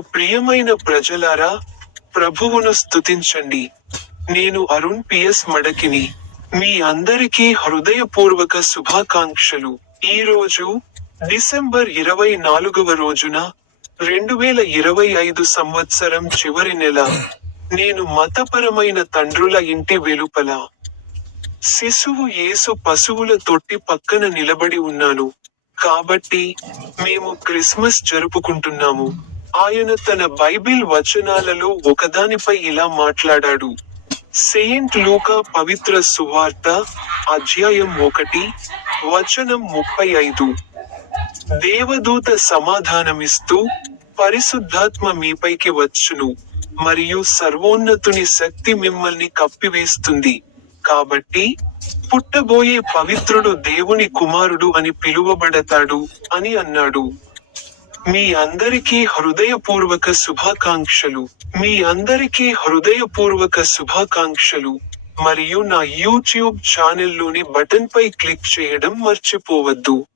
ప్రియమైన ప్రజలారా ప్రభువును స్తుతించండి. నేను అరుణ్ పిఎస్ మడకిని. మీ అందరికీ హృదయపూర్వక శుభాకాంక్షలు. ఈ రోజు డిసెంబర్ ఇరవై నాలుగవ రోజున రెండు వేల ఇరవై ఐదు సంవత్సరం చివరి నెల. నేను మతపరమైన తండ్రుల ఇంటి వెలుపల శిశువు యేసు పశువుల తొట్టి పక్కన నిలబడి ఉన్నాను. కాబట్టి మేము క్రిస్మస్ జరుపుకుంటున్నాము. ఆయన తన బైబిల్ వచనాలలో ఒకదానిపై ఇలా మాట్లాడాడు. సెయింట్ లూకా పవిత్ర సువార్త అధ్యాయం ఒకటి వచనం ముప్పై ఐదు. దేవదూత సమాధానమిస్తూ పరిశుద్ధాత్మ మీపైకి వచ్చును మరియు సర్వోన్నతుని శక్తి మిమ్మల్ని కప్పివేస్తుంది. కాబట్టి పుట్టబోయే పవిత్రుడు దేవుని కుమారుడు అని పిలువబడతాడు అని అన్నాడు. మీ అందరికీ హృదయపూర్వక శుభాకాంక్షలు. మీ అందరికీ హృదయపూర్వక శుభాకాంక్షలు. మరియు నా యూట్యూబ్ ఛానల్లోని బటన్పై క్లిక్ చేయడం మర్చిపోవద్దు.